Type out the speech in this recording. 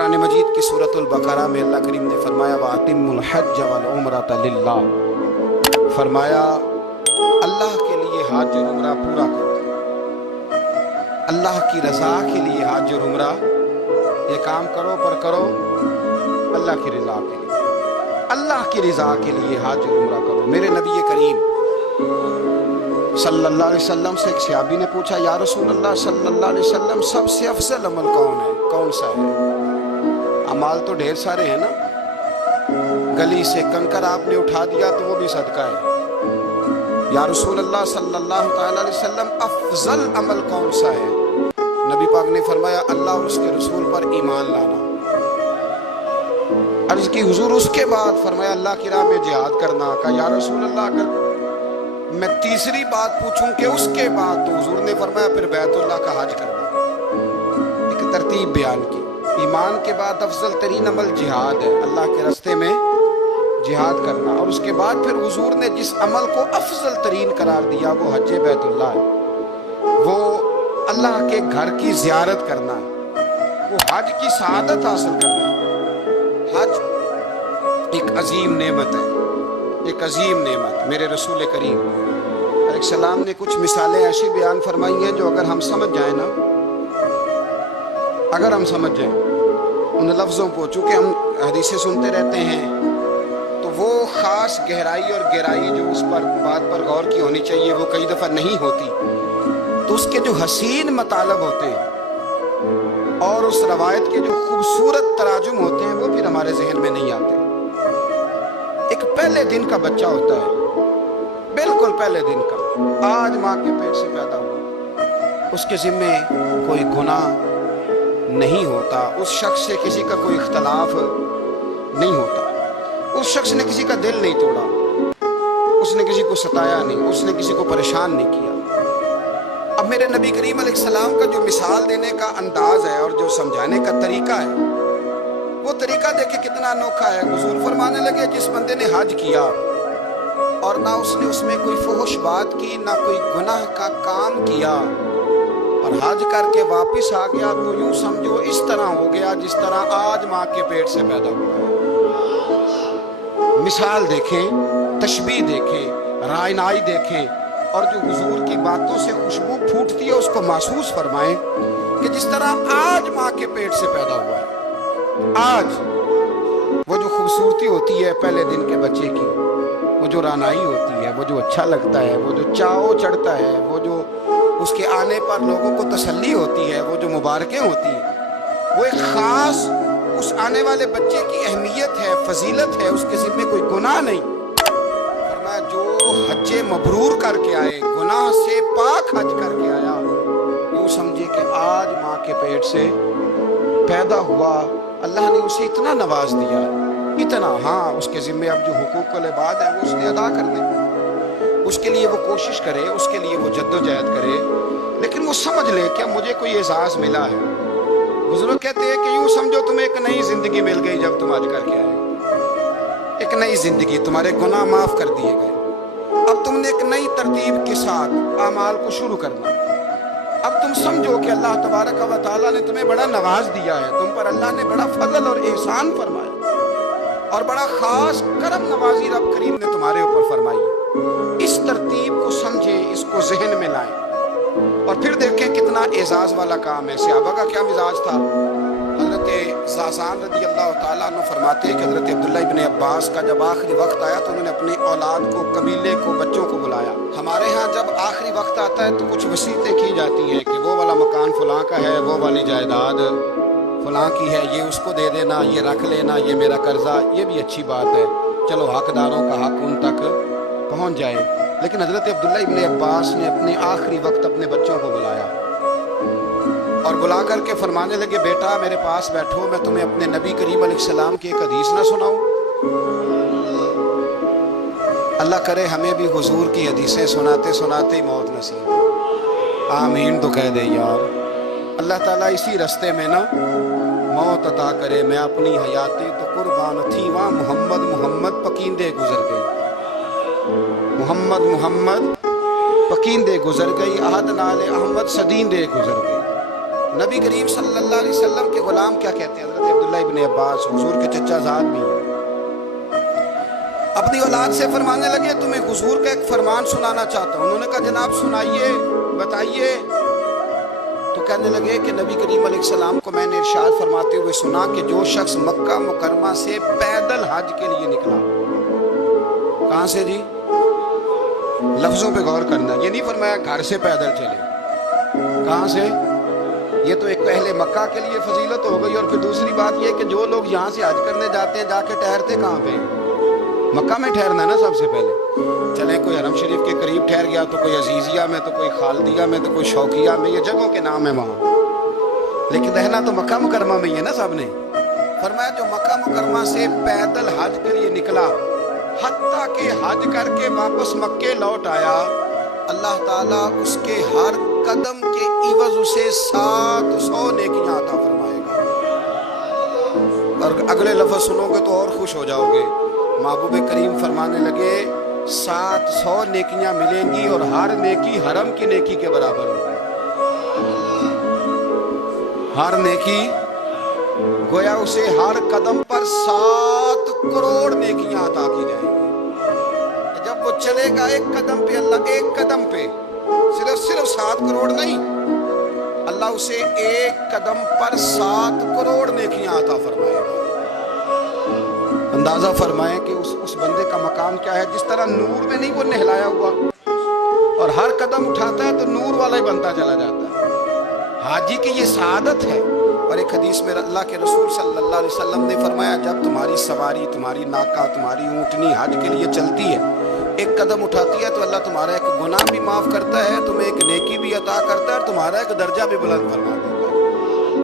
कुरान मजीद की सूरतुल बकरा में अल्लाह करीम ने फरमाया वातिमुल हज्ज वल उम्रता लिल्लाह, फरमाया अल्लाह के लिए हज और उम्रा पूरा करो, अल्लाह की रज़ा के लिए हज और उम्रा, ये काम करो पर करो अल्लाह की रज़ा के लिए, अल्लाह की रज़ा के लिए हज और उम्रा करो। मेरे नबी करीम सल्लल्लाहु अलैहि वसल्लम से एक सहाबी ने पूछा, या रसूल अल्लाह सल्लल्लाहु अलैहि वसल्लम सबसे अफजल अमल कौन है, कौन सा है? अमाल तो ढेर सारे हैं ना, गली से कंकर आपने उठा दिया तो वो भी सदका है। या रसूल अल्लाह सल्लल्लाहु अलैहि वसल्लम अफजल अमल कौन सा है? नबी पाक ने फरमाया अल्लाह और उसके रसूल पर ईमान लाना। अर्ज की हुजूर उसके बाद? फरमाया अल्लाह की राह में जिहाद करना। कहा या रसूल अल्लाह अगर मैं तीसरी बात पूछूं कि उसके बाद, तो हुजूर ने फरमाया फिर बैतुल्लाह का हज करना। एक तरतीब बयान की, ईमान के बाद अफजल तरीन अमल जिहाद है, अल्लाह के रास्ते में जिहाद करना, और उसके बाद फिर हुजूर ने जिस अमल को अफजल तरीन करार दिया वो हज बैतुल्लाह है, वो अल्लाह के घर की ज़ियारत करना है, वो हज की सआदत हासिल करना है। हज एक अजीम नेमत है, एक अजीम नेमत। मेरे रसूल करीम अलैहिस्सलाम ने कुछ मिसालें ऐसी बयान फरमाई हैं जो अगर हम समझ जाएं ना, अगर हम समझ जाएं उन लफ्ज़ों को, चूँकि हम हदीसें सुनते रहते हैं तो वो ख़ास गहराई और गहराई जो उस पर बात पर गौर की होनी चाहिए वो कई दफ़ा नहीं होती, तो उसके जो हसीन मतलब होते हैं और उस रवायत के जो खूबसूरत तराजुम होते हैं वो फिर हमारे जहन में नहीं आते। एक पहले दिन का बच्चा होता है, बिल्कुल पहले दिन का, आज माँ के पेट से पैदा हुआ, उसके ज़िम्मे कोई गुनाह नहीं होता, उस शख्स से किसी का कोई इख्तलाफ नहीं होता, उस शख्स ने किसी का दिल नहीं तोड़ा, उसने किसी को सताया नहीं, उसने किसी को परेशान नहीं किया। अब मेरे नबी करीम अलैहिस्सलाम का जो मिसाल देने का अंदाज है और जो समझाने का तरीका है, वो तरीका देखे कितना अनोखा है। हुजूर फरमाने लगे जिस बंदे ने हज किया और ना उसने उसमें कोई फुहश बात की, ना कोई गुनाह का काम किया, और हज करके वापस आ गया, तो यूं समझो इस तरह हो गया जिस तरह आज माँ के पेट से पैदा हुआ है। मिसाल देखें, तशबीह देखें, रायनाई देखें, और जो हुजूर की बातों से खुशबू फूटती है उसको महसूस फरमाएं कि जिस तरह आज माँ के पेट से पैदा हुआ है। आज वो जो खूबसूरती होती है पहले दिन के बच्चे की, वो जो रानाई होती है, वो जो अच्छा लगता है, वो जो चाव चढ़ता है, वो जो उसके आने पर लोगों को तसल्ली होती है, वो जो मुबारकें होती हैं, वो एक ख़ास उस आने वाले बच्चे की अहमियत है, फजीलत है, उसके ज़िम्मे कोई गुनाह नहीं। फरमाया जो हज्जे मबरूर करके आए, गुनाह से पाक हज करके आया, यूँ समझे कि आज माँ के पेट से पैदा हुआ, अल्लाह ने उसे इतना नवाज दिया, इतना। हाँ, उसके ज़िम्मे अब जो हुकूकुल इबाद है वो उसने अदा करने, उसके लिए वो कोशिश करे, उसके लिए वो जद्दोजहद करे, लेकिन वो समझ ले कि मुझे कोई एजाज़ मिला है। बुजुर्ग कहते हैं कि यूँ समझो तुम्हें एक नई ज़िंदगी मिल गई जब तुम हज करके आए, एक नई ज़िंदगी, तुम्हारे गुनाह माफ़ कर दिए गए, अब तुमने एक नई तरतीब के साथ आमाल को शुरू करना। अब तुम समझो कि अल्लाह तबारक व तआला ने तुम्हें बड़ा नवाज दिया है, तुम पर अल्लाह ने बड़ा फजल और एहसान फरमाया, और बड़ा खास करम नवाजी रब करीम ने तुम्हारे ऊपर फरमाई। इस तरतीब को समझे, इसको जहन में लाएं, और फिर देखें कितना एजाज वाला काम है। सहाबा का क्या मिजाज था? हज़रत ज़ाज़ान रज़ी अल्लाह ताला अन्हु फरमाते हैं कि हज़रत अब्दुल्लाह इब्न अब्बास का जब आखिरी वक्त आया तो उन्होंने अपनी औलाद को, कबीले को, बच्चों को बुलाया। हमारे यहाँ जब आखिरी वक्त आता है तो कुछ वसीयतें की जाती हैं कि वो वाला मकान फलां का है, वो वाली जायदाद फलां की है, ये उसको दे देना, ये रख लेना, ये मेरा कर्जा। ये भी अच्छी बात है, चलो हकदारों का हक उन तक पहुँच जाए। लेकिन हज़रत अब्दुल्लाह इब्न अब्बास ने अपने आखिरी वक्त अपने बच्चों को बुलाया और बुला करके फरमाने लगे, बेटा मेरे पास बैठो, मैं तुम्हें अपने नबी करीम अलैहिस्सलाम की एक हदीस ना सुनाऊं। अल्लाह करे हमें भी हुजूर की हदीसें सुनाते सुनाते ही मौत नसीब। आमीन तो कह दे यार। अल्लाह ताला इसी रास्ते में ना मौत अता करे। मैं अपनी हयाती तो कुर्बान थी, वहाँ मोहम्मद मोहम्मद पकींदे गुजर गई, मोहम्मद मोहम्मद पकींदे गुजर गई, अहद नाले अहमद सदींदे गुजर गई। نبی کریم صلی اللہ علیہ وسلم کے غلام کیا کہتے ہیں؟ حضرت عبداللہ ابن عباس حضور کے چچا زاد بھی ہیں، اپنی اولاد سے فرمانے لگے تمہیں حضور کا ایک فرمان سنانا چاہتا ہوں۔ انہوں نے کہا جناب سنائیے بتائیے۔ تو کہنے لگے کہ نبی کریم علیہ السلام کو میں نے ارشاد فرماتے ہوئے سنا کہ جو شخص مکہ مکرمہ سے پیدل حج کے لیے نکلا، کہاں سے جی؟ لفظوں پہ غور کرنا، یہ نہیں فرمایا گھر سے پیدل چلے، کہاں سے؟ یہ تو ایک پہلے مکہ کے لیے فضیلت ہو گئی، اور پھر دوسری بات یہ کہ جو لوگ یہاں سے حج کرنے جاتے ہیں جا کے ٹھہرتے کہاں پہ؟ مکہ میں ٹھہرنا ہے نا سب سے پہلے۔ چلیں کوئی حرم شریف کے قریب ٹھہر گیا تو کوئی عزیزیہ میں، تو کوئی خالدیہ میں، تو کوئی شوقیہ میں، یہ جگہوں کے نام ہیں وہاں، لیکن رہنا تو مکہ مکرمہ میں ہی ہے نا سب نے۔ فرمایا جو مکہ مکرمہ سے پیدل حج کے لیے نکلا، حتیٰ کہ حج کر کے واپس مکے لوٹ آیا، اللہ تعالیٰ اس کے ہر قدم کے عوض اسے 700 نیکیاں عطا فرمائے گا۔ اور اگلے لفظ سنو گے تو اور خوش ہو جاؤ گے۔ محبوب کریم فرمانے لگے 700 نیکیاں ملیں گی، اور ہر نیکی حرم کی نیکی کے برابر ہوگی۔ ہر نیکی گویا اسے ہر قدم پر 7 کروڑ نیکیاں عطا کی جائیں گی۔ جب وہ چلے گا ایک قدم پہ، اللہ ایک قدم پہ صرف 7 کروڑ نہیں، اللہ اسے ایک قدم پر 7 کروڑ نیکیاں عطا فرمائے گا۔ اندازہ فرمائیں کہ اس بندے کا مقام کیا ہے۔ جس طرح نور میں نہیں وہ نہلایا ہوا، اور ہر قدم اٹھاتا ہے تو نور والا ہی بنتا چلا جاتا ہے۔ حاجی کی یہ سعادت ہے۔ اور ایک حدیث میں اللہ کے رسول صلی اللہ علیہ وسلم نے فرمایا جب تمہاری سواری، تمہاری ناکہ، تمہاری اونٹنی حج کے لیے چلتی ہے، ایک قدم اٹھاتی ہے تو اللہ تمہارا ایک گناہ بھی معاف کرتا ہے، تمہیں ایک نیکی بھی عطا کرتا ہے، اور تمہارا ایک درجہ بھی بلند فرماتا ہے۔